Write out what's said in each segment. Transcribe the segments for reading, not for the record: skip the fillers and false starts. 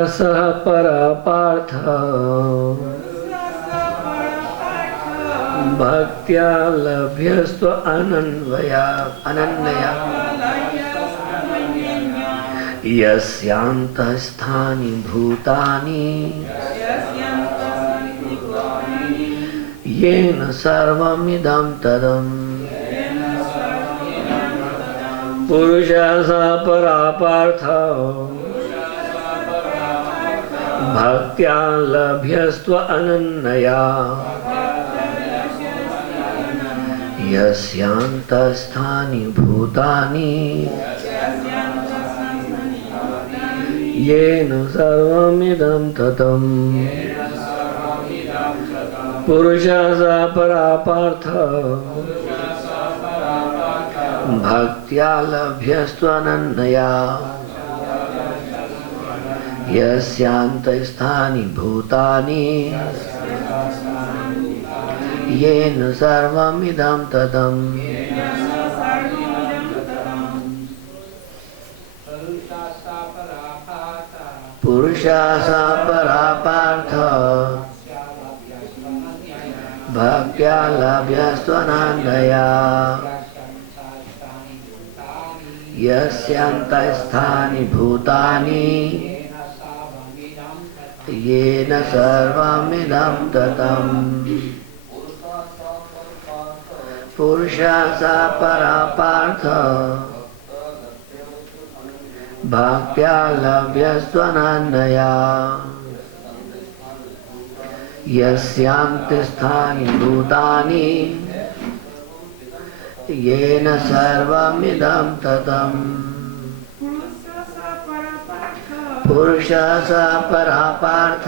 सह परपार्थ भक्त्या लभ्यस्व अनन्वया अनन्यया यस्यान्तःस्थानि भूतानि येन सर्वमिदं तदम् पुरुषः स परापार्थ भक्त्या लभ्यस्व अनन्यया यस्यान्तःस्थानि भूतानि येन सर्वमिदं ततम् पुरुषः स परापार्थ भक्त्या लभ्यस्त्वनन्यया यस्यान्तःस्थानि भूतानि येन सर्वमिदं ततम् पुरुषः स परापार्थ भक्त्या लभ्यस्त्वनन्यया यस्यान्तःस्थानि भूतानि येन सर्वमिदं ततम् पुरुषः स परापार्थ भक्त्या लभ्यस्त्वनन्यया यस्यान्तःस्थानि भूतानि येन सर्वमिदं ततम् पुरुषः स परापार्थ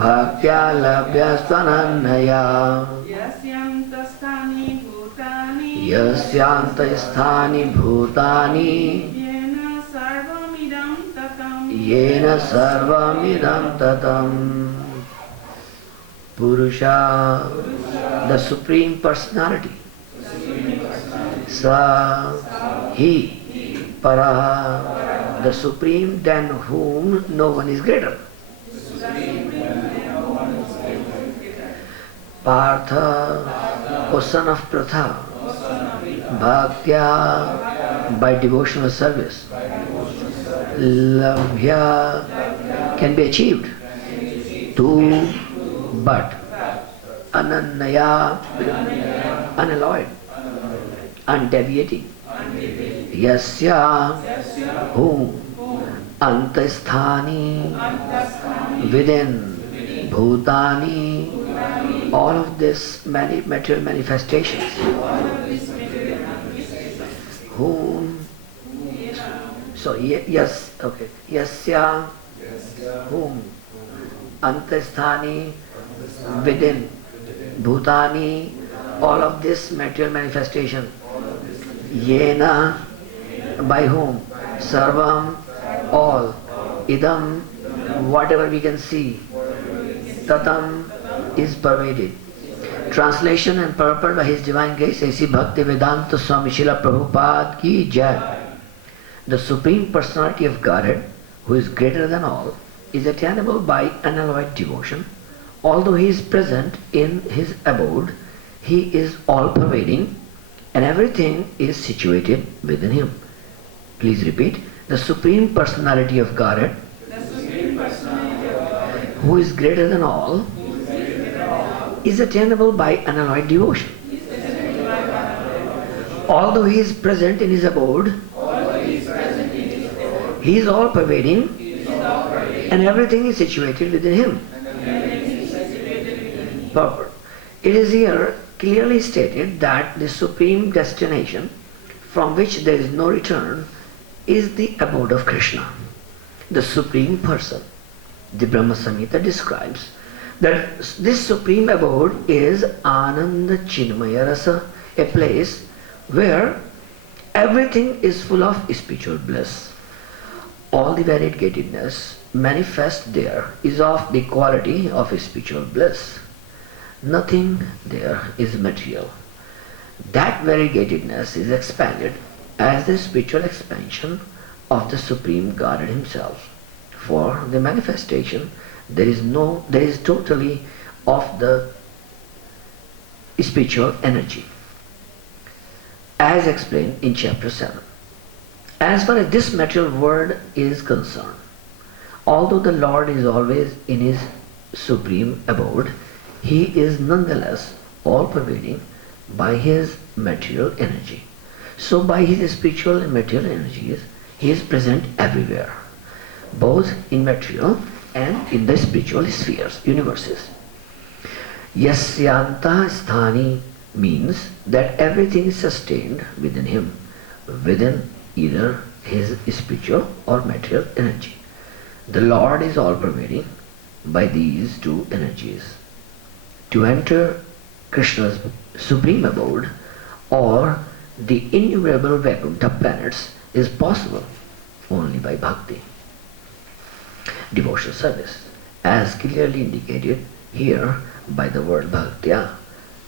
भक्त्या लभ्यस्त्वनन्यया यस्यान्तःस्थानि भूतानि येन सर्वमिदं ततम् Purusha, the Supreme Personality. Sa, He, Para, the Supreme than whom no one is greater. Partha, O son of Pratha. Bhaktya, by devotional service. Labhya, can be achieved. Tu, but. Ananyaya, unalloyed, undeviating. Yasya, whom. Antasthani, within. Bhutani, all of this material manifestations. Whom. So, yes, okay. Yasya, whom. Antasthani, within. Bhutani, all of this material manifestation. Yena, by whom. Sarvam, all. Idam, whatever we can see. Tatam, is pervaded. Translation and purport by His Divine Grace A.C. Bhakti Vedanta Swami Srila Prabhupada Ki Jai. The Supreme Personality of Godhead, who is greater than all, is attainable by unalloyed devotion. Although He is present in His abode, He is all-pervading and everything is situated within Him. Please repeat. The Supreme Personality of Godhead, who is greater than all, is attainable by unalloyed devotion. Although He is present in His abode, He is all-pervading and everything is situated within Him. Purport. It is here clearly stated that the supreme destination from which there is no return is the abode of Krishna, the Supreme Person. The Brahma Samhita describes that this supreme abode is Ananda Chinmaya Rasa, a place where everything is full of spiritual bliss. All the variegatedness manifest there is of the quality of spiritual bliss. Nothing there is material. That variegatedness is expanded as the spiritual expansion of the Supreme Godhead Himself. For the manifestation, there is totally of the spiritual energy, as explained in chapter 7. As far as this material world is concerned, although the Lord is always in His supreme abode, He is nonetheless all-pervading by His material energy. So by His spiritual and material energies, He is present everywhere, both in material and in the spiritual spheres, universes. Yasyanta sthani means that everything is sustained within Him, within either His spiritual or material energy. The Lord is all-pervading by these two energies. To enter Krishna's supreme abode or the innumerable Vaikuntha planets is possible only by bhakti, devotional service, as clearly indicated here by the word bhaktya.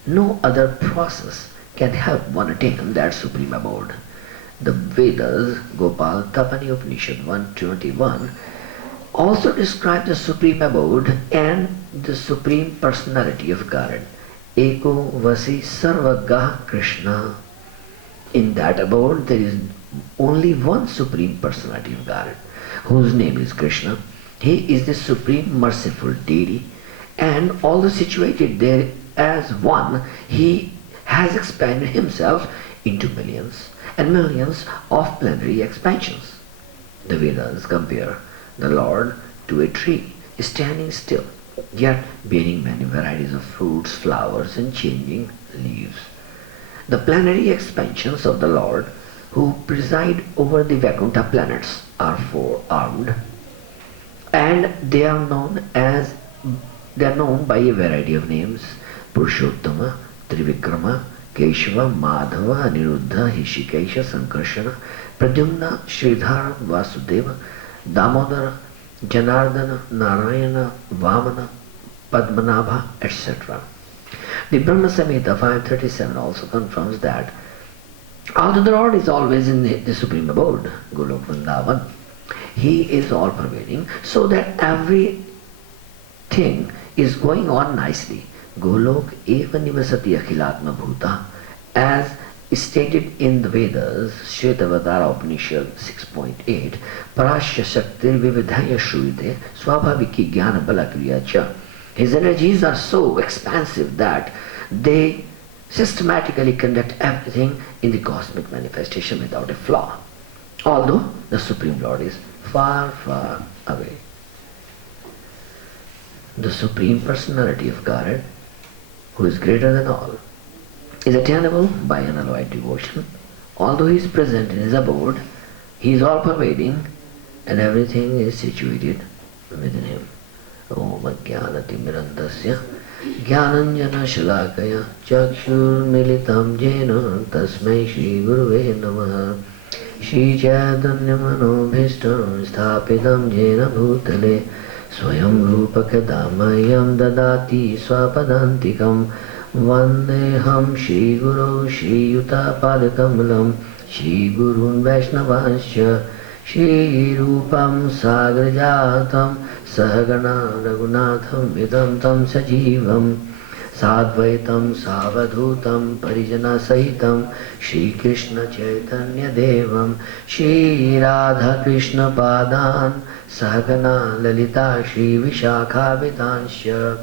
No other process can help one attain that supreme abode. The Vedas, Gopal Tapani Upanishad 121, also describe the supreme abode and the supreme personality of Godhead. Eko Vasi Sarvagah Krishna. In that abode there is only one supreme personality of Godhead, whose name is Krishna. He is the supreme merciful deity, and although situated there as one, He has expanded Himself into millions and millions of plenary expansions. The Vedas compare the Lord to a tree standing still, yet bearing many varieties of fruits, flowers, and changing leaves. The plenary expansions of the Lord, who preside over the Vaikuntha planets, are four-armed, and they are known by a variety of names: Purushottama, Trivikrama, Keshava, Madhava, Aniruddha, Hishikesha, Sankarshana, Pradyumna, Sridhara, Vasudeva, Damodara, Janardana, Narayana, Vamana, Padmanabha, etc. The Brahma Samhita 537 also confirms that although the Lord is always in the supreme abode, Golok Vrindavan, He is all-pervading, so that everything is going on nicely. Golok eva nivasati akhilatma bhuta, as stated in the Vedas, Shvetavadara Upanishad 6.8, Parasya Shaktir Vividhaya Shruyate Swabhaviki Jnana Balakriya Cha. His energies are so expansive that they systematically conduct everything in the cosmic manifestation without a flaw, although the Supreme Lord is far, far away. The Supreme Personality of Godhead, who is greater than all, is attainable by unalloyed devotion. Although He is present in His abode, He is all-pervading, and everything is situated within Him. Om Ajnanati Mirandasya Jnananjana Shalakaya Chakshur Militam Jena Tasmai Shri Guruve Namaha. Shri Chaitanya Manobhishtam Sthapitam Jena Bhutale Swayam Rupakadamayam Dadati Swapadantikam Vandeham Shri Guru Shri Yuta Padakamalam Shri Gurun Vaishnavasya Shri Rupam Sagrajatam Sahagana Raghunatham Vidam Tam Sajivam Sadvaitam Savadhutam Parijana Sahitam Shri Krishna Chaitanya Devam Shri Radha Krishna Padan Sahagana Lalita Shri Vishakha Vidansya.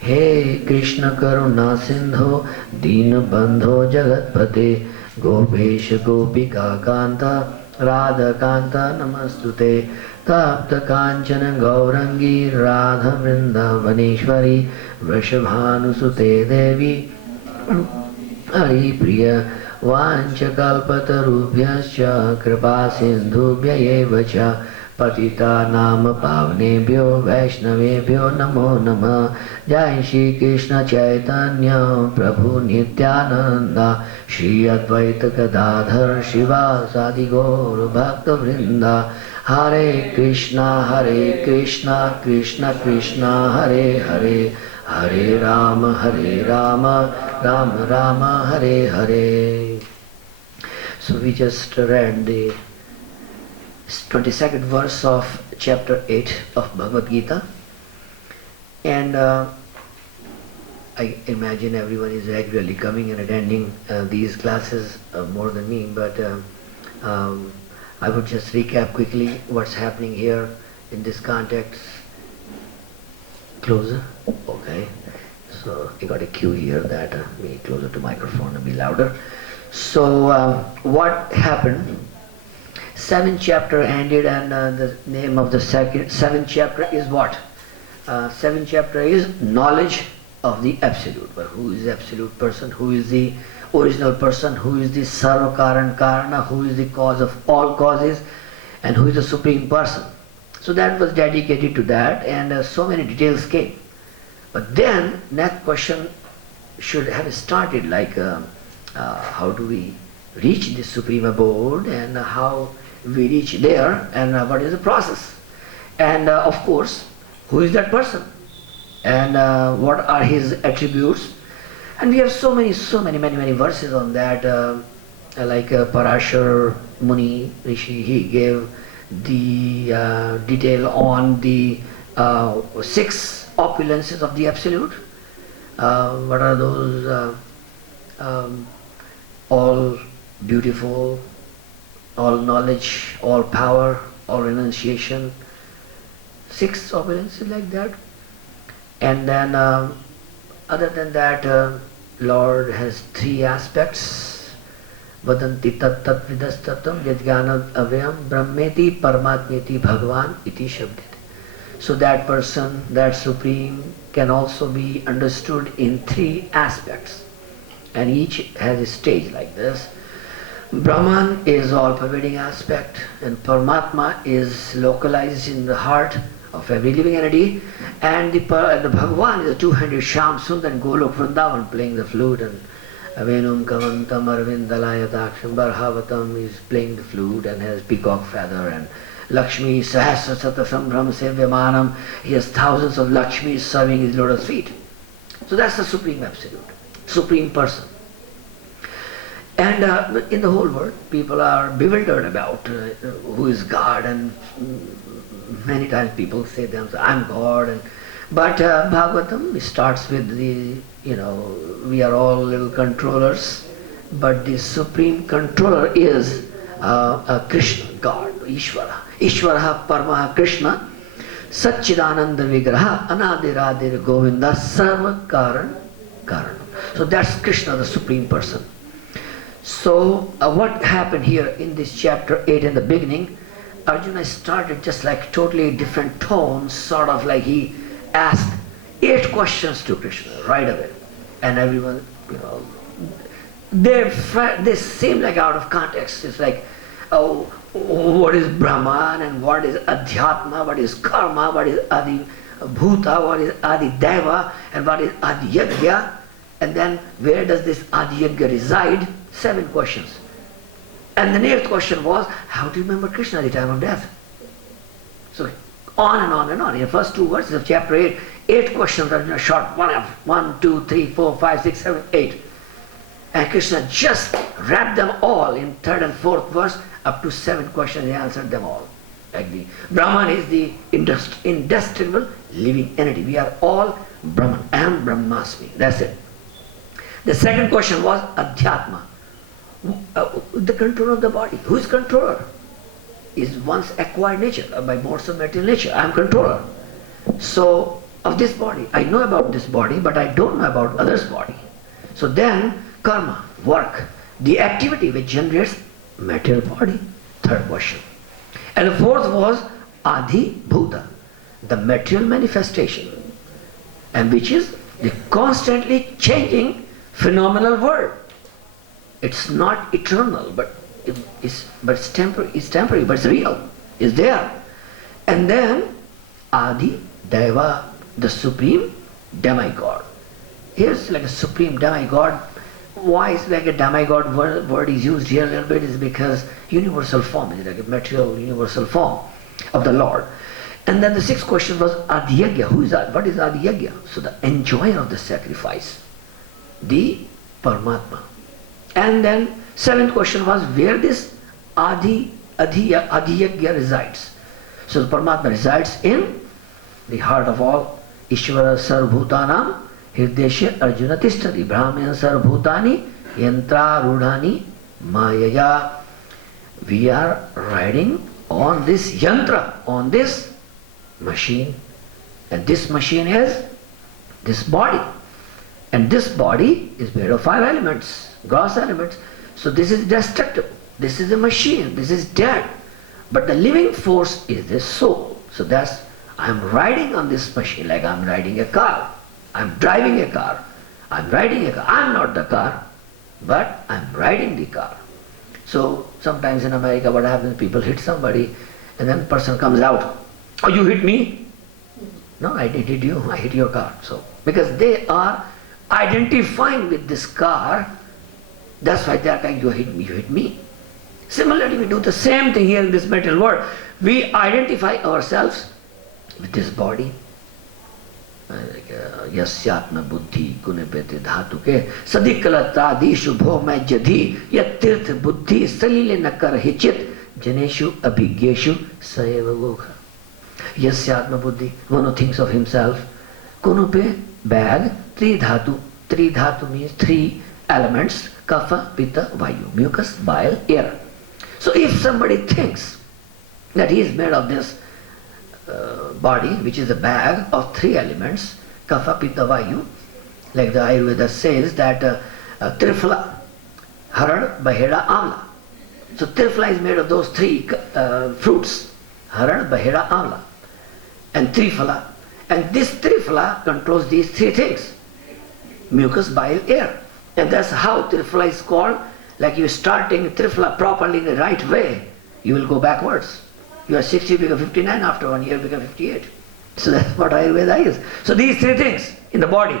He Krishna Karuna Sindho Dina Bandho Jagatpate Gopesha Gopika Kanta Radha Kanta Namastute Tapta Kanchana Gaurangi Radha Vrindavaneshwari Vrishabhanusute Devi Hari Priya Vanchakalpatarubhyascha Kripa Sindhubhya eva cha Patita Nama Pavnebhyo Vaishnavebhyo Namo Namah. Jai Shri Krishna Chaitanya Prabhu Nityananda Shri Advaita Gadadhar Shiva Sadi Gaur Bhakta Vrinda. Hare Krishna Krishna Krishna Hare Hare Hare Rama Rama Rama Hare Hare. So we just read the 22nd verse of chapter 8 of Bhagavad Gita. And I imagine everyone is regularly coming and attending these classes more than me, but I would just recap quickly what's happening here in this context. Closer? Okay. So I got a cue here that be closer to microphone and be louder. So what happened? 7th chapter ended, and the name of the 7th chapter is what? 7th chapter is knowledge of the Absolute. But who is the Absolute person? Who is the original person? Who is the Sarva Karan Karana? Who is the cause of all causes? And who is the Supreme Person? So that was dedicated to that, and so many details came. But then next question should have started like how do we reach this Supreme Abode, and how we reach there, and what is the process? And of course, who is that person? And what are his attributes? And we have many verses on that, like Parashar Muni Rishi, he gave the detail on the 6 opulences of the Absolute. What are those? All beautiful, all knowledge, all power, all renunciation. 6 opulences like that. And then other than that, Lord has 3 aspects. Vadanti tat tat vidastatam yadgyanam avyam brahmeti paramatmeti bhagavan iti shabdite. So that person, that Supreme, can also be understood in 3 aspects, and each has a stage like this. Brahman is all-pervading aspect, and Paramatma is localized in the heart of every living entity, and the Bhagavan is a 200 Shyam Sundar in Golok Vrindavan playing the flute, and Avenum Kavantam Arvindalayataksham Barhavatam is playing the flute and has peacock feather, and Lakshmi Sahasra Sata Sambhram Sevyamanam, he has thousands of Lakshmis serving his lotus feet. So that's the Supreme Absolute, Supreme Person. And in the whole world, people are bewildered about who is God, and many times people say themselves, I'm God. But Bhagavatam starts with the, we are all little controllers, but the Supreme Controller is Krishna, God, Ishvara. Ishvara Paramaha Krishna, Satchidananda Vigraha, Anadiradir Govinda, Sarva Karan Karanam. So that's Krishna, the Supreme Person. So what happened here in this chapter 8 in the beginning, Arjuna started just like totally different tones, sort of like he asked 8 questions to Krishna right away. And everyone, they seem like out of context. It's like, oh, what is Brahman, and what is Adhyatma, what is Karma, what is Adi Bhuta, what is Adi Deva, and what is Adi Yajna, and then where does this Adi Yajna reside? 7 questions. And the next question was, how to remember Krishna at the time of death? So on and on and on. In the first 2 verses of chapter 8, 8 questions are in a short, 1, 2, 3, 4, 5, 6, 7, 8. And Krishna just wrapped them all in 3rd and 4th verse, up to 7 questions, he answered them all. Like the Brahman is the indestructible living entity. We are all Brahman. Aham Brahmasmi. That's it. The second question was Adhyatma. The control of the body. Who is controller? Is one's acquired nature, by modes of material nature. I am controller. So, of this body. I know about this body, but I don't know about others' body. So then, karma, work, the activity which generates material body. 3rd question. And the 4th was Adi Bhuta, the material manifestation, and which is the constantly changing phenomenal world. It's not eternal, but it's temporary, but it's real. It's there. And then Adi Deva, the supreme demigod. Here's like a supreme demigod. Why is like a demigod word is used here a little bit is because universal form, is like a material universal form of the Lord. And then the 6th question was Adi Yajna. Who is that? What is Adi Yajna? So the enjoyer of the sacrifice, the Paramatma. And then 7th question was where this Adi Adhiyagya resides. So the Paramatma resides in the heart of all. Ishvara sarvbhutanam hirdeshe arjuna tishtati brahmyan sarvbhutani yantra rudhani mayaya. We are riding on this yantra, on this machine. And this machine is this body. And this body is made of 5 elements, gross elements. So this is destructible. This is a machine. This is dead. But the living force is the soul. So that's, I'm riding on this machine like I'm riding a car. I'm driving a car. I'm riding a car. I'm not the car, but I'm riding the car. So sometimes in America what happens, people hit somebody and then the person comes out, oh, you hit me? No, I didn't hit you, I hit your car. So because they are identifying with this car, that's why they are saying, you hit me. Similarly, we do the same thing here in this material world. We identify ourselves with this body. Yasyatma buddhi kunepete dhatuke sadikalatra bho mai jadhi yat tirth buddhi salile nakar hichit janeshu abhigyeshu saeva gokha. Yasyatma buddhi, one who thinks of himself. Kunupe, bag, tri dhatu. Tri dhatu means 3 elements: kapha, pitta, vayu, mucus, bile, air. So if somebody thinks that he is made of this body, which is a bag of 3 elements, kapha, pitta, vayu, like the Ayurveda says that trifla, harad, bahira, amla. So trifla is made of those 3 fruits, harad, bahira, amla, and trifala. And this trifala controls these 3 things: mucus, bile, air. And that's how trifala is called. Like you're starting trifala properly in the right way, you will go backwards. You are 60, become 59, after 1 year become 58. So that's what Ayurveda is. So these 3 things in the body.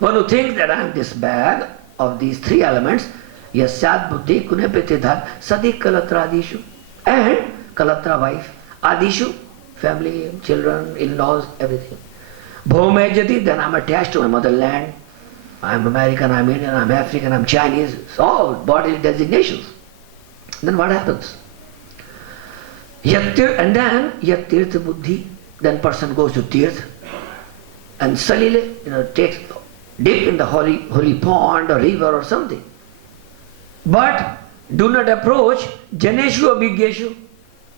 One who thinks that I am this bag of these 3 elements, yasyat buddhi kunepete dhat sadi kalatra adishu, and kalatra wife, adishu, family, children, in-laws, everything. Bhomejati, then I'm attached to my motherland. I'm American, I'm Indian, I'm African, I'm Chinese. It's all bodily designations. Then what happens? And then Yattirtha buddhi, then person goes to Tirth and salile, takes dip in the holy pond or river or something. But do not approach Janeshu Abhigyeshu.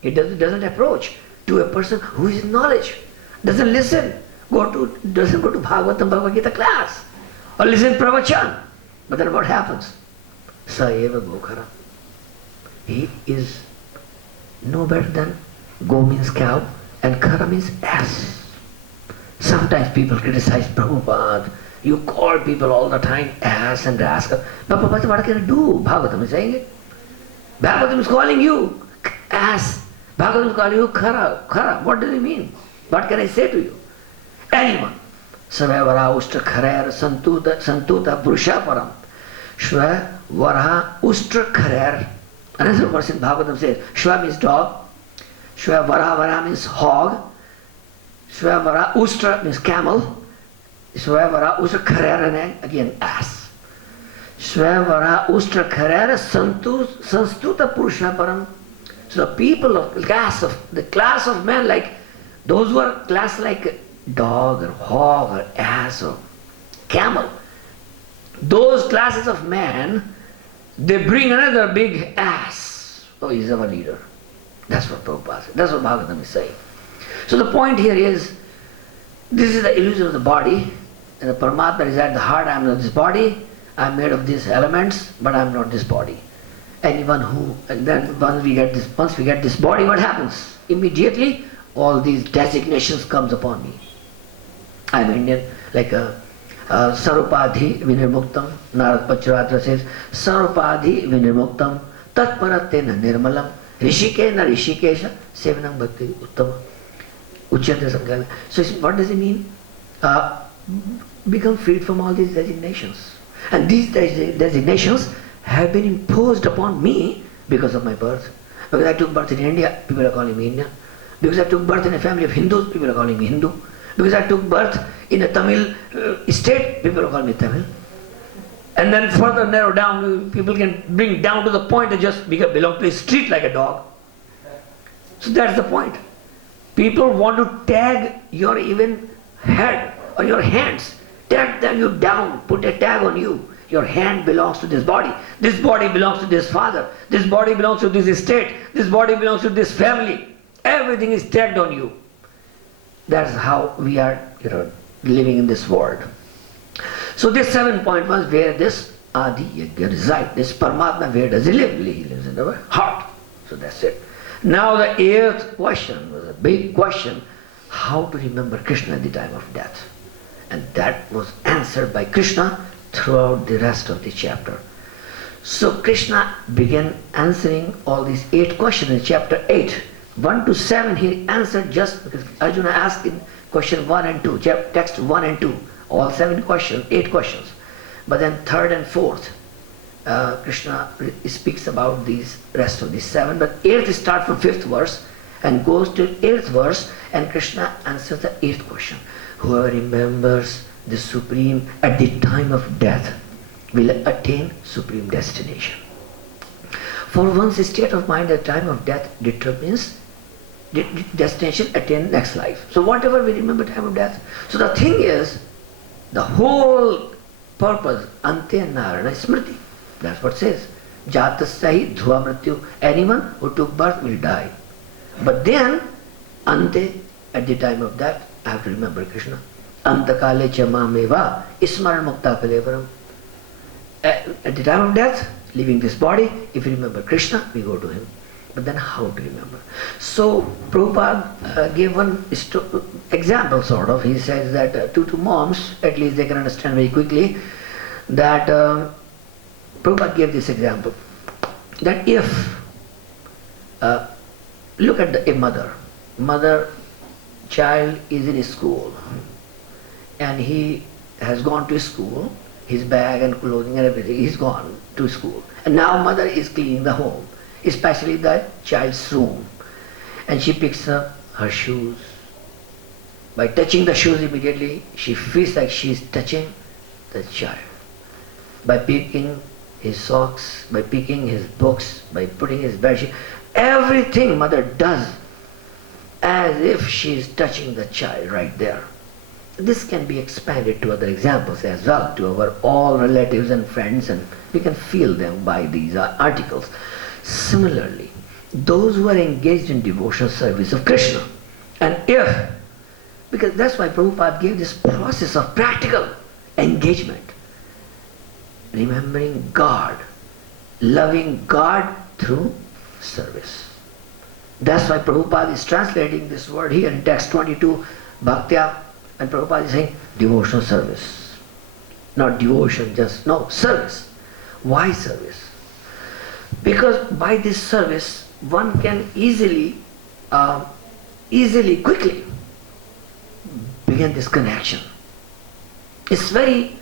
He doesn't approach to a person who is in knowledge, doesn't listen, doesn't go to Bhagavatam, Bhagavad Gita class, or listen pravachan. But then what happens? Saeva Gokhara. He is no better than Go means cow and Khara means ass. Sometimes people criticize Prabhupada. You call people all the time ass and rascal. But what can I do? Bhagavatam is saying it. Bhagavatam is calling you ass. Bhagavatam is calling you Khara. Khara. What does it mean? What can I say to you? Anyone. Svavara Ustra Kharer Santuta Purusha Param. Svavara Ustra Kharer. Another verse in Bhagavatam says, Shva means dog. Svavara means hog. Svavara Ustra means camel. Svavara Ustra Kharer, and again ass. Svavara Ustra Kharer Sanstuta Purusha Param. So the people of the class of men, like those who are class like dog or hog or ass or camel, those classes of men, they bring another big ass. Oh, he's our leader. That's what Prabhupada said. That's what Bhagavatam is saying. So the point here is, this is the illusion of the body, and the Paramatma is at the heart. I am not this body, I am made of these elements, but I am not this body. Anyone who, and then once we get this body, what happens? Immediately, all these designations comes upon me. I am Indian, like Sarupadhi Vinirmuktam. Narad Pacharatra says, Sarupadhi Vinirmuktam Tatparatena Nirmalam Rishikena Rishikesha Sevanam Bhakti Uttama Uchyate Samgala. So what does it mean? Become freed from all these designations. And these designations have been imposed upon me because of my birth. Because I took birth in India, people are calling me Indian. Because I took birth in a family of Hindus, people are calling me Hindu. Because I took birth in a Tamil state, people are calling me Tamil. And then further narrow down, people can bring down to the point that just belong to a street like a dog. So that's the point. People want to tag your even head or your hands. Tag them you down, put a tag on you. Your hand belongs to this body. This body belongs to this father. This body belongs to this estate. This body belongs to this family. Everything is tagged on you. That's how we are, living in this world. So this 7 point was where this Adi Yajna resides. This Paramatma, where does he live? He lives in our heart. So that's it. Now the 8th question was a big question. How to remember Krishna at the time of death? And that was answered by Krishna throughout the rest of the chapter. So Krishna began answering all these 8 questions in chapter 8. 1 to 7 he answered just because Arjuna asked in question 1 and 2, text 1 and 2, all 7 questions, 8 questions. But then 3rd and 4th, Krishna speaks about these rest of these 7. But 8th starts from 5th verse and goes to 8th verse, and Krishna answers the 8th question. Whoever remembers the Supreme at the time of death will attain supreme destination. For one's state of mind at the time of death determines the destination attained next life. So whatever we remember at the time of death. So the thing is, the whole purpose, Ante Narayana Smriti. That's what it says. Jatasya dhua mrityu. Anyone who took birth will die. But then, Ante, at the time of death, I have to remember Krishna. Antakale cha mameva ismaran mukta kalevaram. At the time of death, leaving this body, if we remember Krishna, we go to him. But then how to remember? So Prabhupada gave one example sort of. He says that to moms, at least they can understand very quickly, that Prabhupada gave this example. That if, look at a mother, child is in school and he has gone to school, his bag and clothing and everything, he's gone to school. And now mother is cleaning the home, especially the child's room. And she picks up her shoes. By touching the shoes immediately, she feels like she is touching the child. By picking his socks, by picking his books, by putting his bedsheet, everything mother does as if she is touching the child right there. This can be expanded to other examples as well, to our all relatives and friends, and we can feel them by these articles. Similarly, those who are engaged in devotional service of Krishna, and if, because that's why Prabhupada gave this process of practical engagement, remembering God, loving God through service. That's why Prabhupada is translating this word here in text 22, Bhaktya, and Prabhupada is saying devotional service. Not devotion, just, no, service. Why service? Because by this service, one can easily, quickly begin this connection. It's very,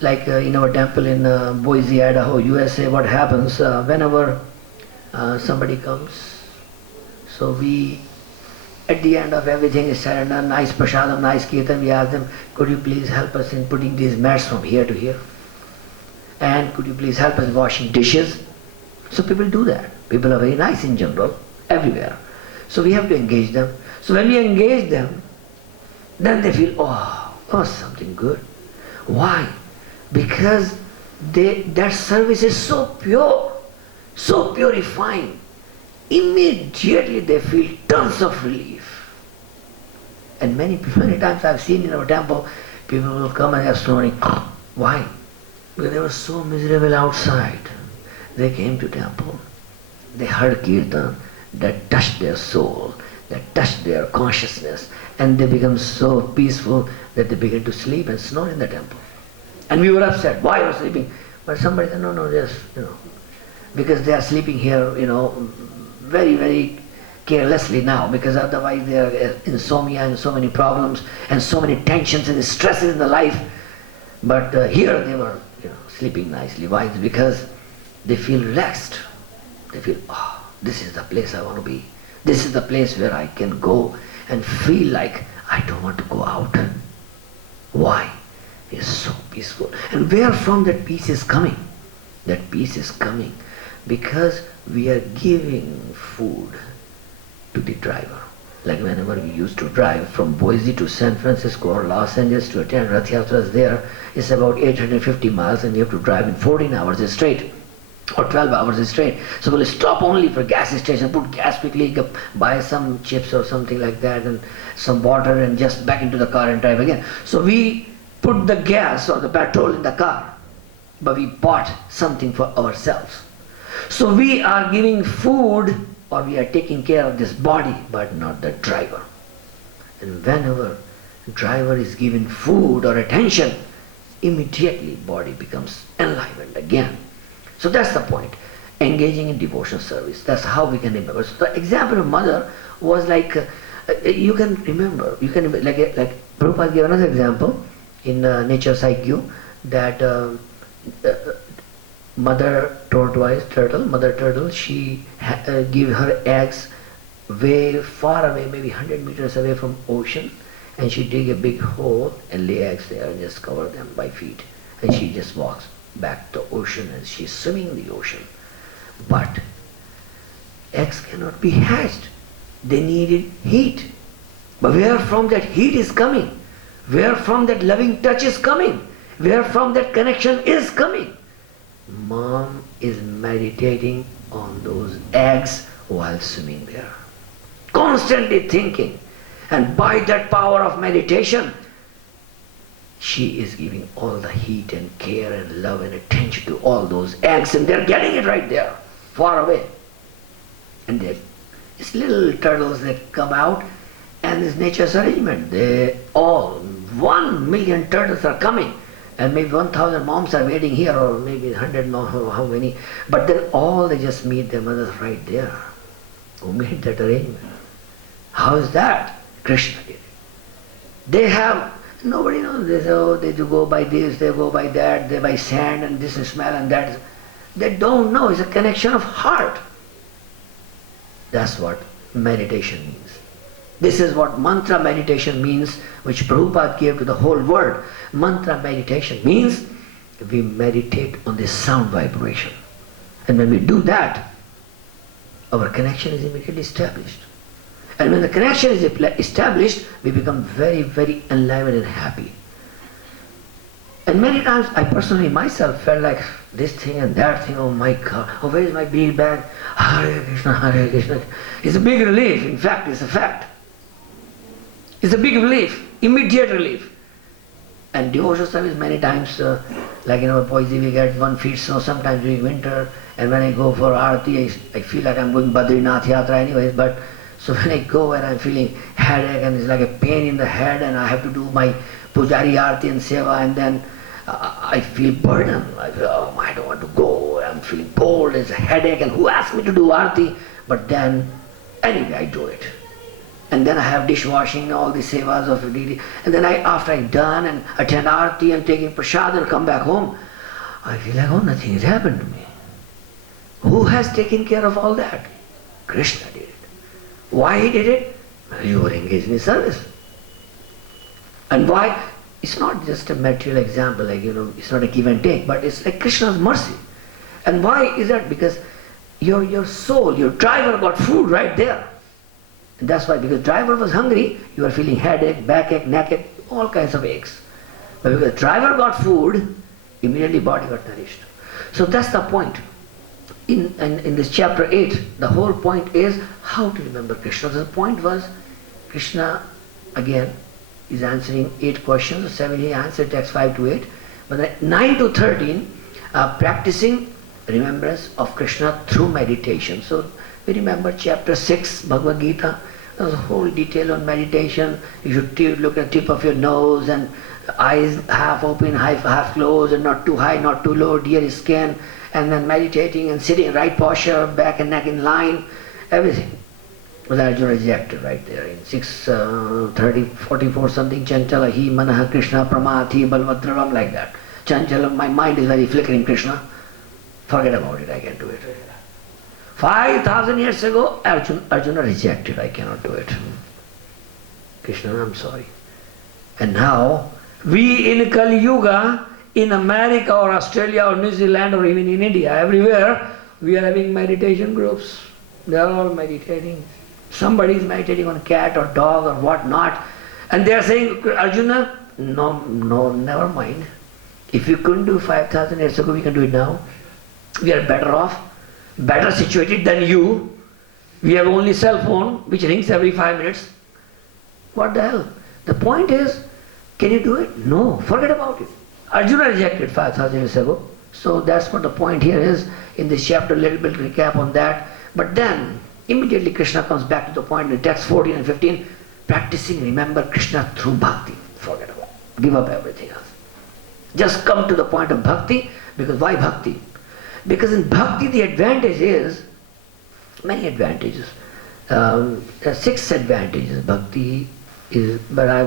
like in our temple in Boise, Idaho, USA, what happens whenever somebody comes, so we, at the end of everything is said and done, nice prasadam, nice kirtan, we ask them, could you please help us in putting these mats from here to here? And could you please help us washing dishes? So people do that. People are very nice in general, everywhere. So we have to engage them. So when we engage them, then they feel, oh, something good. Why? Because that service is so pure, so purifying. Immediately they feel tons of relief. And many times I've seen in our temple, people will come and have snoring. Why? Because they were so miserable outside. They came to temple, they heard kirtan, that touched their soul, that touched their consciousness, and they become so peaceful that they begin to sleep and snore in the temple. And we were upset, why are you sleeping? But somebody said, no, just, because they are sleeping here, very, very carelessly now, because otherwise they are insomnia and so many problems and so many tensions and stresses in the life. But here they were, sleeping nicely. Why? It's because they feel relaxed. They feel, this is the place I want to be. This is the place where I can go and feel like I don't want to go out. Why? It's so peaceful. And where from that peace is coming? That peace is coming because we are giving food to the driver. Like whenever we used to drive from Boise to San Francisco or Los Angeles to attend Rath Yatras there, it's about 850 miles and you have to drive in 14 hours straight or 12 hours straight. So we'll stop only for gas station, put gas quickly, buy some chips or something like that and some water and just back into the car and drive again. So we put the gas or the petrol in the car, but we bought something for ourselves. So we are giving food or we are taking care of this body, but not the driver. And whenever driver is given food or attention, immediately body becomes enlivened again. So that's the point. Engaging in devotional service. That's how we can remember. So the example of mother was like, you can remember, like Prabhupada gave another example in Nature's IQ that mother turtle, she give her eggs way far away, maybe 100 meters away from ocean, and she dig a big hole and lay eggs there and just cover them by feet, and she just walks back to ocean and she's swimming in the ocean. But eggs cannot be hatched. They needed heat. But where from that heat is coming? Where from that loving touch is coming? Where from that connection is coming? Mom is meditating on those eggs while swimming there. Constantly thinking. And by that power of meditation, she is giving all the heat and care and love and attention to all those eggs, and they're getting it right there, far away. And these little turtles that come out, and this nature's arrangement, they all, 1 million turtles are coming, and maybe 1,000 moms are waiting here, or maybe 100, how many, but then all they just meet their mothers right there. Who made that arrangement? How is that? Krishna did it. They have, nobody knows. They say, oh, they do go by this, they go by that, they by sand and this is smell and that. They don't know. It's a connection of heart. That's what meditation means. This is what mantra meditation means, which Prabhupada gave to the whole world. Mantra meditation means we meditate on this sound vibration. And when we do that, our connection is immediately established. And when the connection is established, we become very, very enlivened and happy. And many times I personally myself felt like this thing and that thing, oh my God, oh where is my big bag? Hare Krishna, Hare Krishna. It's a big relief, in fact, it's a fact. It's a big relief, immediate relief. And devotional service many times, like in our Boise we get 1 feet snow, sometimes during winter, and when I go for Aarti, I feel like I'm going Badrinath Yatra anyways, but so when I go and I'm feeling headache and it's like a pain in the head and I have to do my Pujari Aarti and Seva, and then I feel burdened. I feel, oh, I don't want to go, I'm feeling cold, there's a headache, and who asked me to do Aarti? But then, anyway, I do it. And then I have dishwashing, all the sevas of deity. And then after I'm done and attend Aarti and taking prasad and come back home, I feel like, oh, nothing has happened to me. Who has taken care of all that? Krishna did it. Why he did it? You were engaged in service. And why? It's not just a material example, like, it's not a give and take, but it's like Krishna's mercy. And why is that? Because your soul, your driver got food right there. And that's why, because driver was hungry, you are feeling headache, backache, neck, all kinds of aches. But because driver got food, immediately body got nourished. So that's the point. In this chapter 8, the whole point is how to remember Krishna. The point was, Krishna, again, is answering 8 questions. 7 he answered, text 5 to 8. But 9 to 13, practicing remembrance of Krishna through meditation. So we remember chapter 6, Bhagavad Gita. There's a whole detail on meditation. You should look at the tip of your nose and eyes half open, half closed, and not too high, not too low, dear skin. And then meditating and sitting, right posture, back and neck in line, everything. Was Arjuna rejected right there in 6:44 something, Chanchala hi manaha Krishna pramati balvadravam, like that. Chanchala, my mind is very flickering, Krishna. Forget about it, I can't do it. 5,000 years ago, Arjuna rejected, I cannot do it. Krishna, I'm sorry. And now, we in Kali Yuga, in America or Australia or New Zealand or even in India, everywhere, we are having meditation groups. They are all meditating. Somebody is meditating on cat or dog or what not, and they are saying, Arjuna, no, never mind. If you couldn't do 5,000 years ago, we can do it now. We are better off, better situated than you. We have only cell phone which rings every 5 minutes. What the hell? The point is, can you do it? No, forget about it. Arjuna rejected 5,000 years ago. So that's what the point here is in this chapter, a little bit recap on that. But then, immediately Krishna comes back to the point in text 14 and 15, practicing, remember Krishna through bhakti. Forget about it. Give up everything else. Just come to the point of bhakti, because why bhakti? Because in bhakti the advantage is, many advantages. There are 6 advantages bhakti is, but I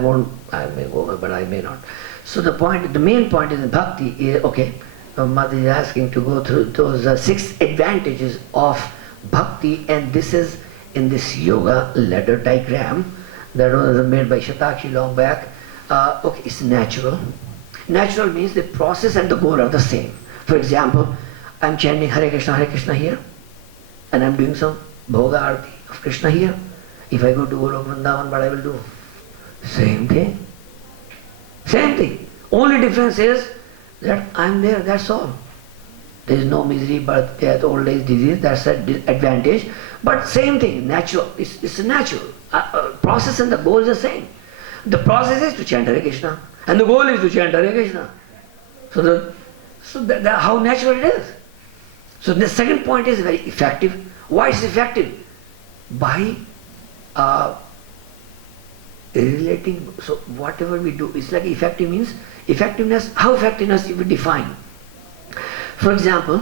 may go over, but I may not. So the main point is in bhakti is, okay, Mother is asking to go through those 6 advantages of bhakti, and this is in this yoga ladder diagram that was made by Shatakshi long back. Okay, it's natural. Natural means the process and the goal are the same. For example, I'm chanting Hare Krishna here, and I'm doing some Bhoga Arti of Krishna here. If I go to Vrindavan, what I will do? Same thing. Same thing. Only difference is that I'm there, that's all. There is no misery, birth, death, old age, disease, that's an advantage. But same thing, natural. It's natural. Process and the goal is the same. The process is to chant Hare Krishna, and the goal is to chant Hare Krishna. So how natural it is. So the second point is very effective. Why is it effective? By relating, so whatever we do, it's like effective means, effectiveness, how effectiveness you will define. For example,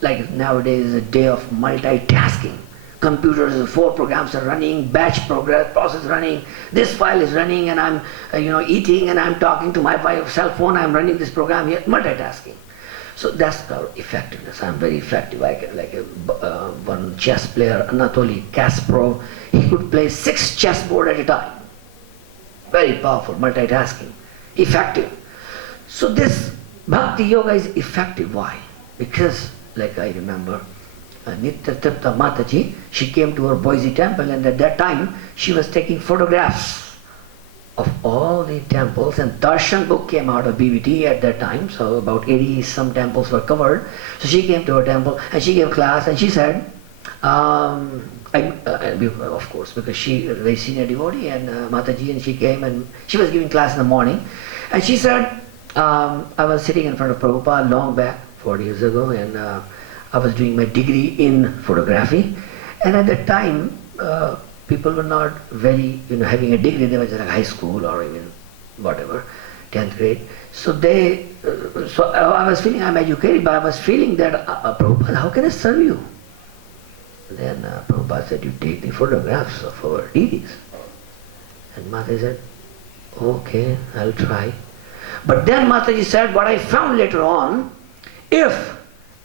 like nowadays is a day of multitasking. Computers, 4 programs are running, batch process running, this file is running, and I'm eating and I'm talking to my cell phone, I'm running this program here, multitasking. So that's our effectiveness. I'm very effective. One chess player, Anatoly Kasparov, he could play 6 chessboard at a time. Very powerful, multitasking, effective. So this Bhakti Yoga is effective. Why? Because, like I remember, Nitya Tripta Mataji, she came to her Boise temple, and at that time she was taking photographs of all the temples, and Darshan book came out of BBT at that time, so about 80 some temples were covered. So she came to her temple and she gave class, and she said, of course, because she was a very senior devotee, and Mataji, and she came and she was giving class in the morning, and she said, I was sitting in front of Prabhupada long back, 40 years ago, and I was doing my degree in photography, and at that time people were not very, having a degree. They were just like high school or even whatever, 10th grade. So I was feeling I'm educated, but I was feeling that Prabhupada, how can I serve you? Then Prabhupada said, you take the photographs of our deities. And Mataji said, okay, I'll try. But then Mataji said, what I found later on, if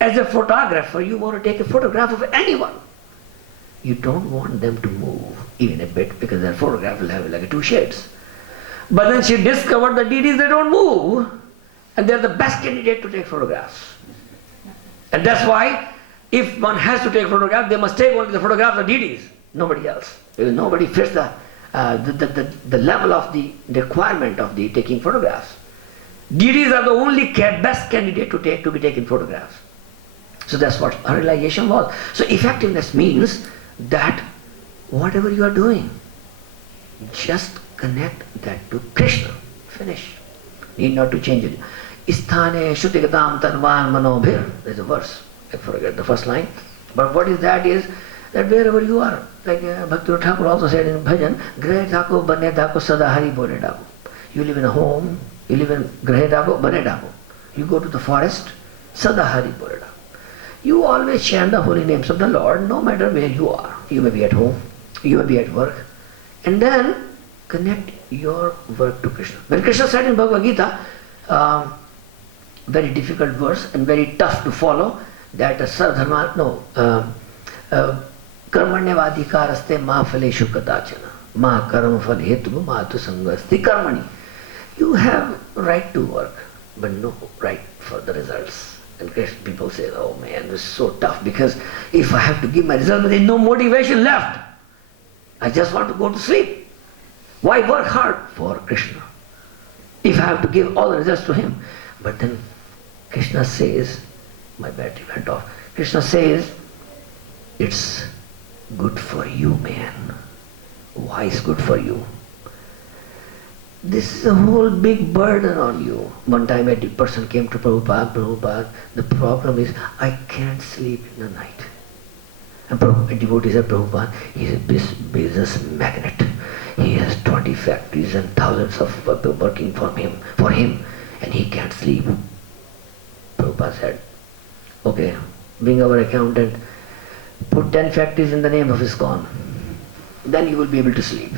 as a photographer you want to take a photograph of anyone, you don't want them to move even a bit, because their photograph will have like 2 shades. But then she discovered the deities, they don't move, and they're the best candidate to take photographs. And that's why if one has to take photograph, they must take only the photographs of deities, nobody else. Because nobody fits the level of the requirement of the taking photographs. Deities are the only best candidate to be taken photographs. So that's what our realization was. So effectiveness means that whatever you are doing, just connect that to Krishna. Finish. Need not to change it. Isthane Shutigatam Tanvan Manobhir. There's a verse. I forget the first line. But what is that is that wherever you are, like Bhakti Thakur also said in Bhajan, Grahe Thako Bane Thako Sada Hari Bole Thako. You live in a home, you live in Grahe Thako Bane Thako. You go to the forest, Sada Hari Bole Thako. You always chant the holy names of the Lord, no matter where you are. You may be at home, you may be at work, and then connect your work to Krishna. When Krishna said in Bhagavad Gita, very difficult verse and very tough to follow, that Sarvadharma, Karmanyavadhikaraste ma phaleshu kadachana, ma karma phal hetu ma tu sangasti karmani. You have right to work, but no right for the results. And people say, oh man, this is so tough, because if I have to give my result, there is no motivation left. I just want to go to sleep. Why work hard? For Krishna. If I have to give all the results to him. But then Krishna says, my battery went off. Krishna says, it's good for you, man. Why is good for you? This is a whole big burden on you. One time a person came to Prabhupada, the problem is I can't sleep in the night. And a devotee said, Prabhupada, he is a business magnate. He has 20 factories and thousands of people working for him, and he can't sleep. Prabhupada said, okay, bring our accountant, put 10 factories in the name of ISKCON. Then you will be able to sleep.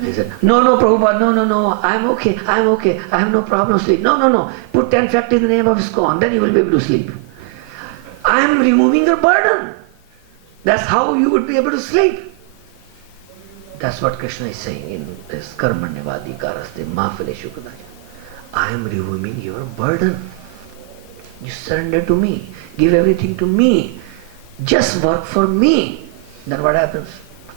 He said, no, Prabhupada, no, I'm okay, I have no problem sleep. No, put 10 factories in the name of ISKCON, then you will be able to sleep. I am removing your burden. That's how you would be able to sleep. That's what Krishna is saying in this Karmanyavadi Karaste Mafaleshu Kadacha. I am removing your burden. You surrender to me. Give everything to me. Just work for me. Then what happens?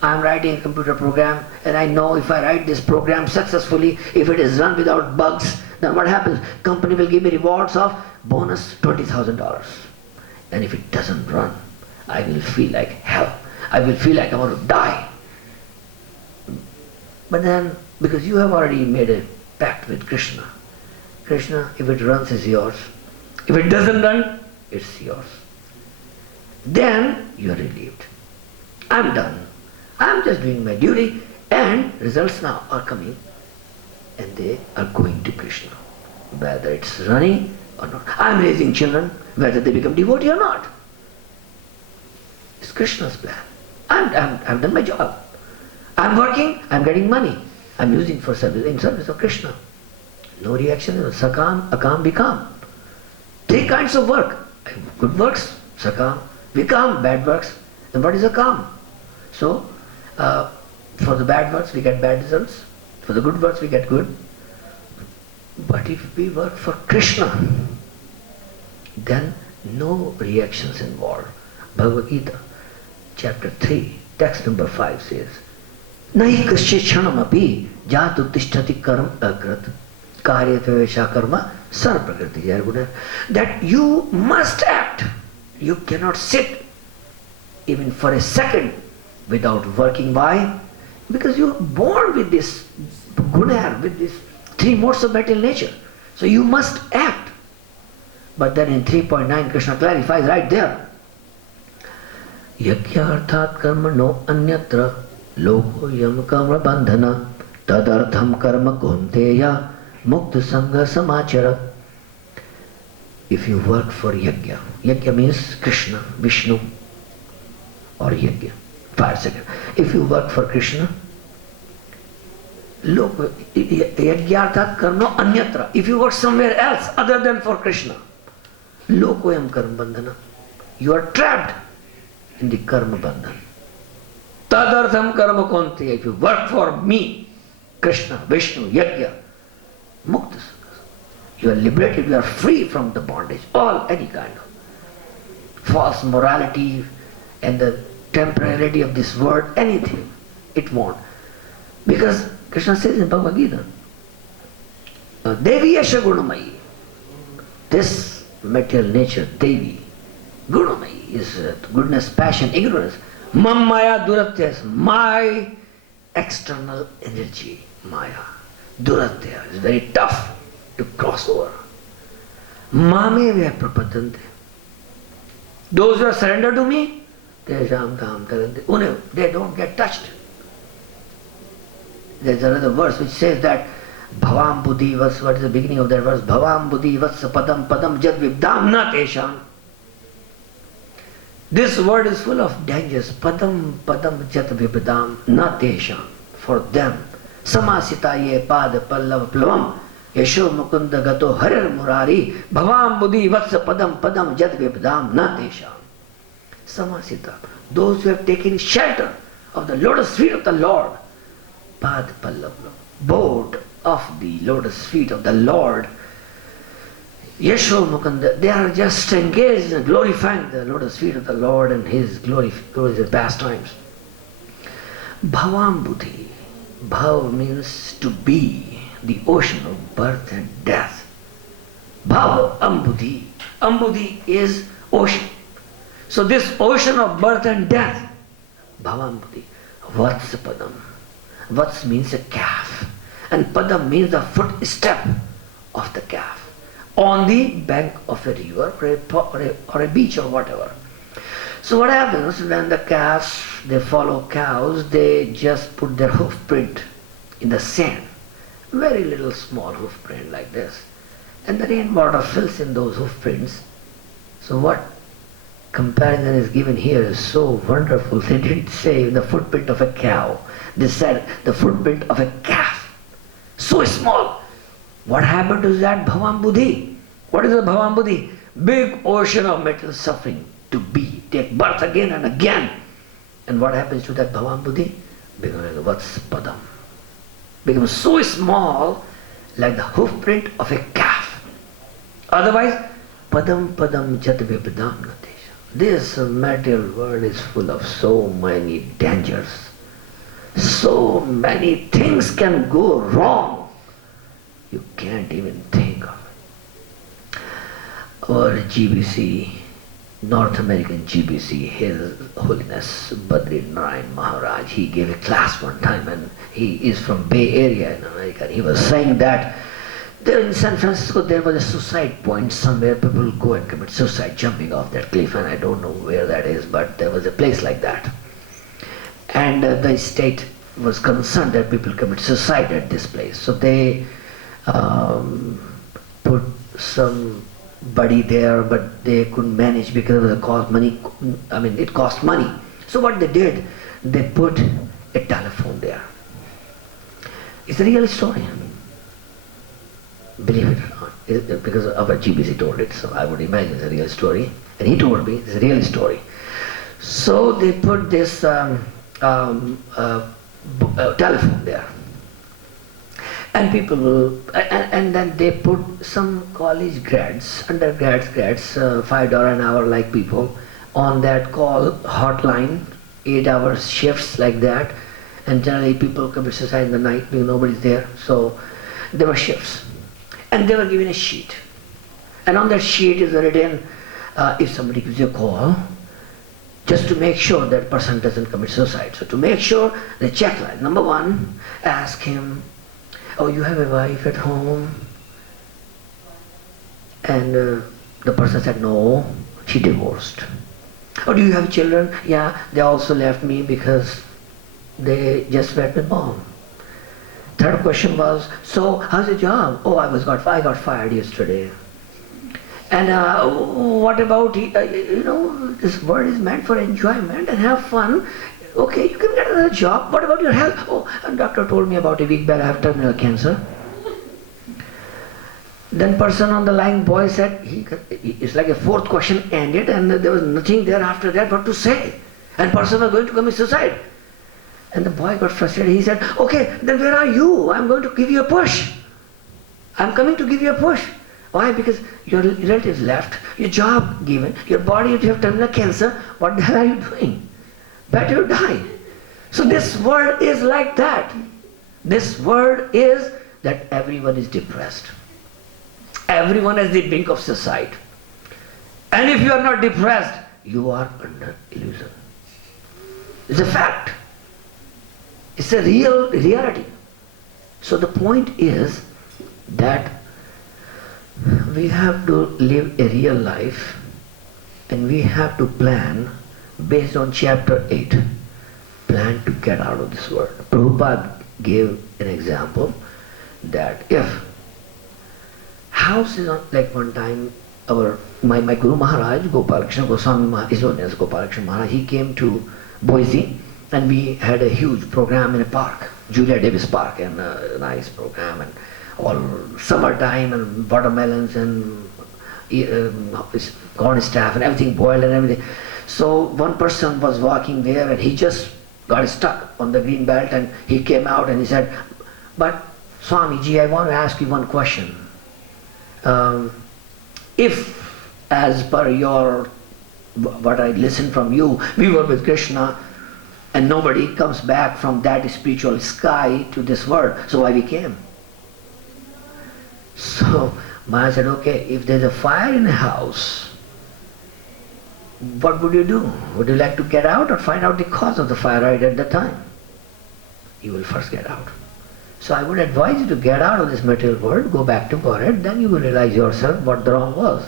I am writing a computer program, and I know if I write this program successfully, if it is run without bugs, then what happens? Company will give me rewards of bonus $20,000. And if it doesn't run, I will feel like hell. I will feel like I want to die. But then, because you have already made a pact with Krishna, Krishna, if it runs, is yours. If it doesn't run, it's yours. Then you are relieved. I'm done. I'm just doing my duty, and results now are coming, and they are going to Krishna, whether it's running or not. I'm raising children, whether they become devotee or not. It's Krishna's plan. I've done my job. I'm working, I'm getting money. I'm using for service, in service of Krishna. No reaction, sakam, akam, vikam. 3 kinds of work. Good works, sakam, vikam, bad works. And what is akam? So, for the bad works we get bad results. For the good works we get good. But if we work for Krishna, then no reactions involved. Bhagavad Gita, chapter 3, text number 5 says, Nahi kasyat kshanamapi jatu tishtati karma akrat karyatavesha karma sarprakriti. That you must act. You cannot sit even for a second without working. Why? Because you are born with this guna, with these 3 modes of material nature. So you must act. But then in 3.9 Krishna clarifies right there. Yajna arthat karma no anyatra loko yam karma bandhana tadartham karma kunteya mukta sangha samachara. If you work for yajna, yajna means Krishna, Vishnu, or yajna, fire second. If you work for Krishna, yajna karma anyatra. If you work somewhere else other than for Krishna, lokoyam karma bandhana. You are trapped in the karma bandhan. Tadartham karma konti. If you work for me, Krishna, Vishnu, yajna, mukta, you are liberated, you are free from the bondage, any kind of false morality and the temporality of this world, anything, it won't. Because Krishna says in Bhagavad Gita, Devi Yasha Gunamayi. This material nature, Devi, Gunamayi, is goodness, passion, ignorance. Mammaya Duratyas, my external energy, Maya. Duratya is very tough to cross over. Mame ve prapadante. Those who are surrendered to me, they don't get touched. There's another verse which says that Bhavam Buddhi Vats, what is the beginning of that verse? Bhavam Buddhi Vats Padam Padam Jad Vibdam Na Tesham. This word is full of dangers. Padam Padam Jat Vibdam Na Tesham. For them. Samasita ye pad pallav plavam yasho mukunda gato harir murari bhavam buddhi vatsa padam padam jad vibdam na tesham. Samasita. Those who have taken shelter of the lotus feet of the Lord. Pad pallav plavam. Board of the lotus feet of the Lord. Yasho mukunda. They are just engaged in glorifying the lotus feet of the Lord and His glorious pastimes. Bhavam Buddhi. Bhav means to be, the ocean of birth and death. Bhav Ambudhi. Ambudhi is ocean. So this ocean of birth and death, Bhavam Buddhi. Vats Padam. Vats means a calf. And Padam means the footstep of the calf on the bank of a river or a beach or whatever. So what happens when the calves, they follow cows, they just put their hoof print in the sand. Very little small hoof print like this. And the rainwater fills in those hoof prints. So what comparison is given here is so wonderful. They didn't say the footprint of a cow. They said the footprint of a calf. So small. What happened to that Bhavam Buddhi? What is the Bhavam Buddhi? Big ocean of mental suffering to be, take birth again and again. And what happens to that Bhavam Buddhi? Becomes Vats Padam. Becomes so small like the hoof print of a calf. Otherwise, Padam Padam Jat Vipadam Natesha. This material world is full of so many dangers. So many things can go wrong. You can't even think of it. Our GBC, North American GBC, His Holiness Badri Narayan Maharaj, he gave a class one time, and he is from Bay Area in America. He was saying that there in San Francisco there was a suicide point somewhere. People go and commit suicide jumping off that cliff, and I don't know where that is, but there was a place like that. And the state was concerned that people commit suicide at this place. So they put somebody there, but they couldn't manage because it cost money. It cost money. So what they did, they put a telephone there. It's a real story. Believe it or not, because our GBC told it, so I would imagine it's a real story. And he told me it's a real story. So they put this telephone there, and people will, and then they put some college grads, undergrads, $5 an hour like people, on that call hotline, 8-hour shifts like that, and generally people commit suicide in the night because nobody's there. So there were shifts, and they were given a sheet, and on that sheet is written, if somebody gives you a call, just to make sure that person doesn't commit suicide. So to make sure, the checkline. Number one, ask him, oh, you have a wife at home? And the person said, no, she divorced. Oh, do you have children? Yeah, they also left me because they just went with mom. Third question was, so how's your job? Oh, I got fired yesterday. And what about, this world is meant for enjoyment and have fun. Okay, you can get another job. What about your health? Oh, a doctor told me about a week back I have terminal cancer. Then person on the line, boy said, it's like a fourth question ended and there was nothing there after that what to say. And person was going to commit suicide. And the boy got frustrated. He said, okay, then where are you? I'm going to give you a push. I'm coming to give you a push. Why? Because your relatives left, your job given, your body, you have terminal cancer. What the hell are you doing? Better you die. So this world is like that. This world is that everyone is depressed. Everyone is the brink of suicide. And if you are not depressed, you are under illusion. It's a fact. It's a reality. So the point is that we have to live a real life, and we have to plan based on chapter 8. Plan to get out of this world. Prabhupada gave an example that if house is on, like one time my Guru Maharaj, Gopalakrishna Goswami Maharaj, His Holiness Gopalakrishna Maharaj, he came to Boise and we had a huge program in a park, Julia Davis Park, and a nice program, and all summertime and watermelons and corn staff and everything boiled and everything. So one person was walking there and he just got stuck on the green belt, and he came out and he said, but Swamiji, I want to ask you one question. If, as per what I listened from you, we were with Krishna And nobody comes back from that spiritual sky to this world. So why we came? So Maya said, okay, if there's a fire in a house, what would you do? Would you like to get out or find out the cause of the fire right at that time? You will first get out. So I would advise you to get out of this material world, go back to Godhead, then you will realize yourself what the wrong was.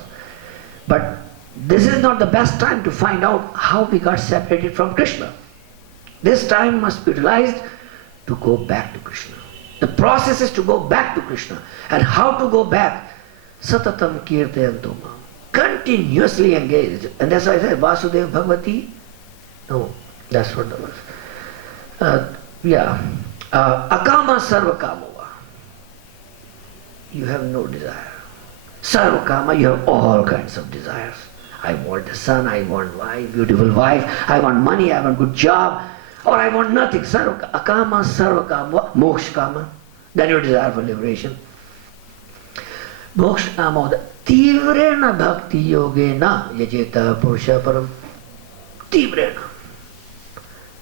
But this is not the best time to find out how we got separated from Krishna. This time must be utilized to go back to Krishna. The process is to go back to Krishna. And how to go back? Satatam kirtayanto mam. Continuously engaged. And that's why I said Vasudev Bhagavati. No, that's what the verse. Akama sarvakamova. You have no desire. Sarvakama, you have all kinds of desires. I want a son, I want wife, beautiful wife, I want money, I want good job, or I want nothing. Akama sarvakama, mokshkama. Then your desire for liberation. Mokshkama, tivrena bhakti yogena yajeta purusha param. Tivrena.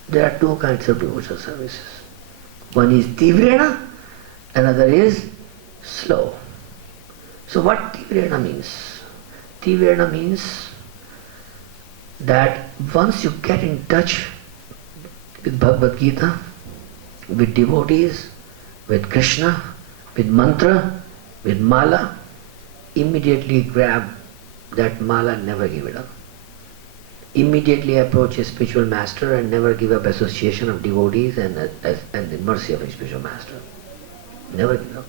There are two kinds of devotional services. One is tivrena, another is slow. So what tivrena means? Tivrena means that once you get in touch with Bhagavad Gita, with devotees, with Krishna, with mantra, with mala, immediately grab that mala and never give it up. Immediately approach a spiritual master and never give up association of devotees and the mercy of a spiritual master. Never give up.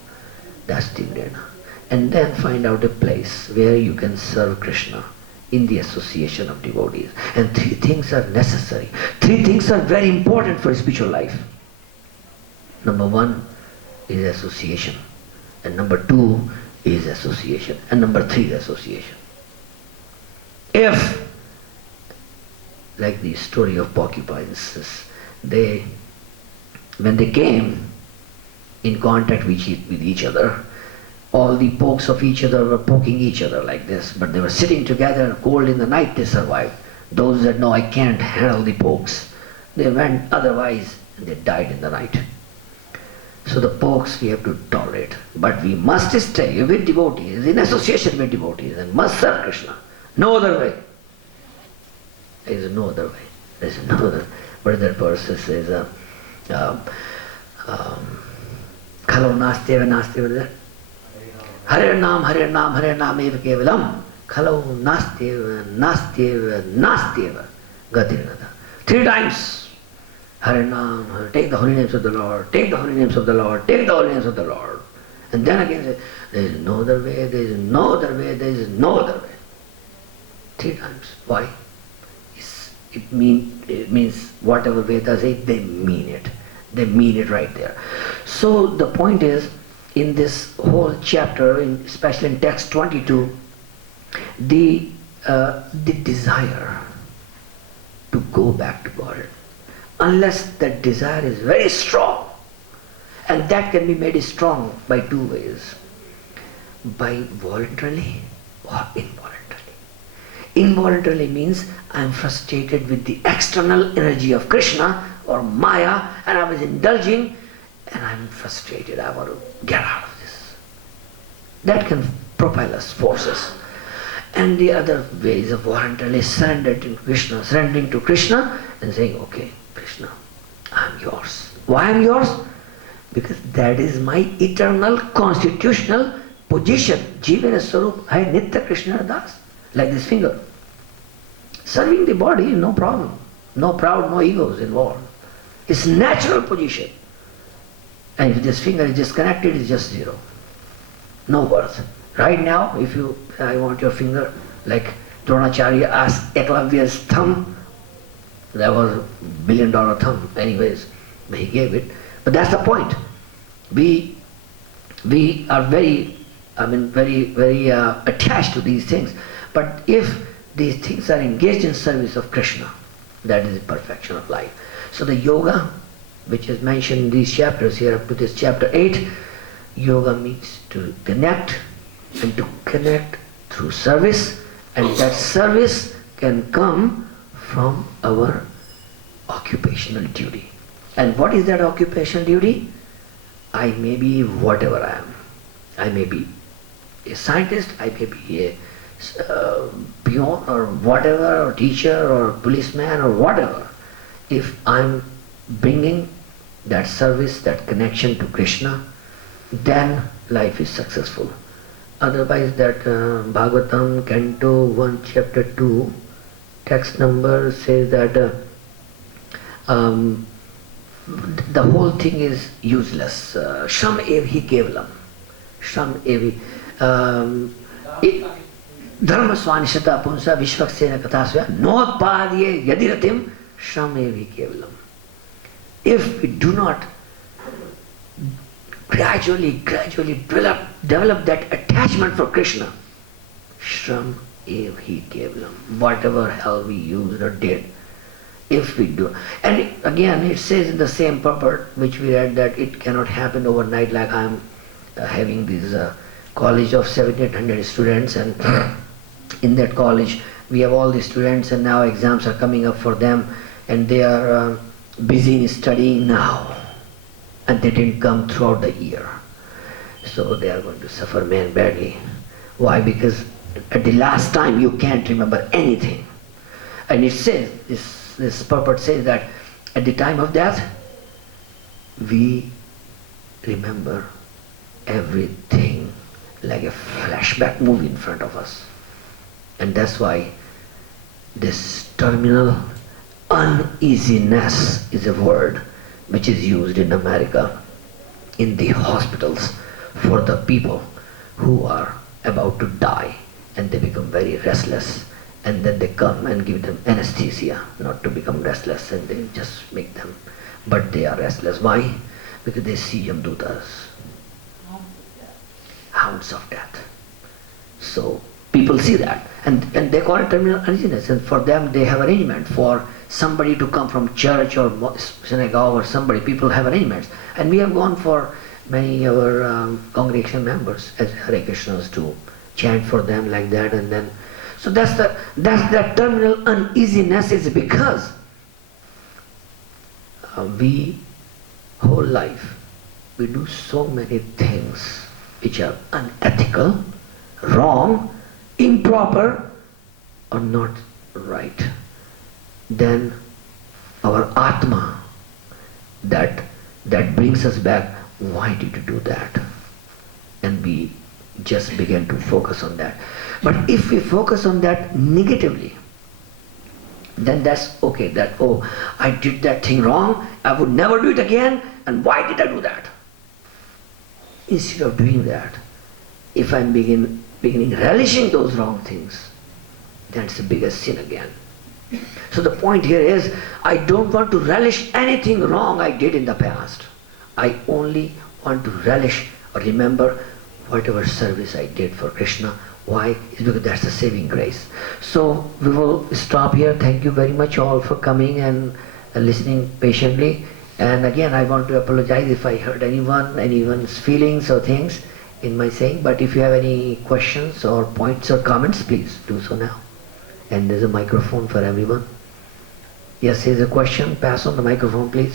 That's tivrena. And then find out a place where you can serve Krishna in the association of devotees. And three things are necessary. Three things are very important for spiritual life. Number one is association. And number two is association. And number three is association. If, like the story of porcupines, when they came in contact with each other, all the pokes of each other were poking each other like this, but they were sitting together, cold in the night, they survived. Those that know I can't handle the pokes, they went otherwise and they died in the night. So the pokes we have to tolerate, but we must stay with devotees, in association with devotees, and must serve Krishna. No other way. There is no other way. There is no other. What is that verse? It says, Khalo nasteva nasteva, what is that? Hare Nam eva kevalam. Khalo nasteva gatirnada. 3 times. Hare Nam, take the holy names of the Lord, take the holy names of the Lord, take the holy names of the Lord. And then again say, there is no other way, there is no other way, there is no other way. 3 times. Why? It means whatever Vedas say, they mean it. They mean it right there. So the point is, in this whole chapter, especially in text 22, the desire to go back to God, unless that desire is very strong, and that can be made strong by 2 ways, by voluntarily or involuntarily. Involuntarily means I am frustrated with the external energy of Krishna or Maya, and I was indulging, and I am frustrated, I want to get out of this. That can propel us, force us. And the other way is voluntarily surrendering to Krishna and saying, okay, Krishna, I am yours. Why I am yours? Because that is my eternal constitutional position. Jivana Swarup hai Nitya Krishna Das. Like this finger. Serving the body, no problem. No proud, no egos involved. It's natural position. And if this finger is disconnected, it's just 0. No worth. Right now, if I want your finger, like Dronacharya asked Eklavya's thumb, that was $1 billion thumb anyways, but he gave it. But that's the point. We are very attached to these things. But if these things are engaged in service of Krishna, that is the perfection of life. So the yoga, which is mentioned in these chapters here up to this chapter 8, yoga means to connect, and to connect through service, and that service can come from our occupational duty. And what is that occupational duty? I may be whatever I am. I may be a scientist, I may be a peon or whatever, or teacher or policeman or whatever. If I'm bringing that service, that connection to Krishna, then life is successful. Otherwise that Bhagavatam, Canto 1, Chapter 2, text number says that the whole thing is useless. Sham evhi kevalam. Sham evi. Dharma swanishata punsa vishvaksena kathasya notpadye yadiratim sham evi kevalam. If we do not gradually develop that attachment for Krishna, shram evhi kevalam, whatever hell we used or did, if we do. And again it says in the same purport which we read that it cannot happen overnight, like I am having this college of 700-800 students, and in that college we have all the students, and now exams are coming up for them, and they are busy in studying now, and they didn't come throughout the year. So they are going to suffer badly. Why? Because at the last time you can't remember anything. And it says, this purport says that at the time of death, we remember everything like a flashback movie in front of us. And that's why this terminal uneasiness is a word which is used in America in the hospitals for the people who are about to die, and they become very restless, and then they come and give them anesthesia not to become restless, and they just make them, but they are restless. Why? Because they see Yamdutas, hounds of death. So people see that, and they call it terminal uneasiness, and for them they have arrangement for somebody to come from church or synagogue or somebody. People have arrangements, and we have gone for many of our congregation members as Hare Krishnas to chant for them like that, and then so that's that terminal uneasiness is because we whole life we do so many things which are unethical, wrong, improper, or not right. Then our Atma that brings us back, why did you do that? And we just begin to focus on that. But if we focus on that negatively, then that's okay, that oh, I did that thing wrong, I would never do it again, and why did I do that? Instead of doing that, if I'm beginning relishing those wrong things, that's the biggest sin again. So the point here is, I don't want to relish anything wrong I did in the past. I only want to relish or remember whatever service I did for Krishna. Why? It's because that's the saving grace. So we will stop here. Thank you very much all for coming and listening patiently. And again, I want to apologize if I hurt anyone's feelings or things in my saying. But if you have any questions or points or comments, please do so now. And there's a microphone for everyone. Yes, here's a question. Pass on the microphone, please.